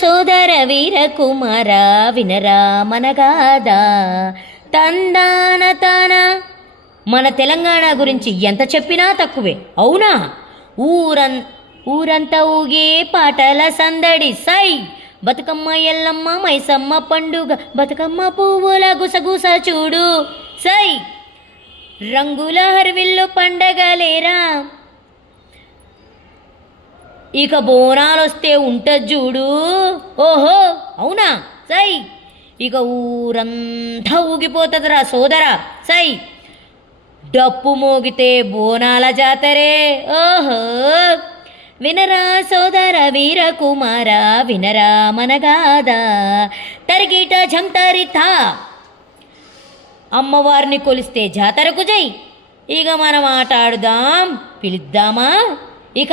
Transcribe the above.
సోదర వీర కుమార వినరా మనగాదా తందాన తాన. మన తెలంగాణ గురించి ఎంత చెప్పినా తక్కువే, అవునా? ఊరంతా ఊగే పాటల సందడి సై. బతుకమ్మ ఎల్లమ్మ మైసమ్మ పండుగ, బతుకమ్మ పువ్వుల గుసగుస చూడు సై. రంగుల హర్విల్లు పండగలేరా, ఇక బోనాలొస్తే ఉంటది చూడు, ఓహో అవునా సై. ఇక ఊరంతా ఊగిపోతుందిరా సోదరా సై. డప్పు మోగితే బోనాల జాతరే, ఓహో. వినరా సోదర వీర కుమార వినరా మనగాదా తరిగిట ఝంతరితా. అమ్మవారిని కొలిస్తే జాతరకు జై. ఇక మనం ఆట ఆడుదాం, పిలుద్దామా? ఇక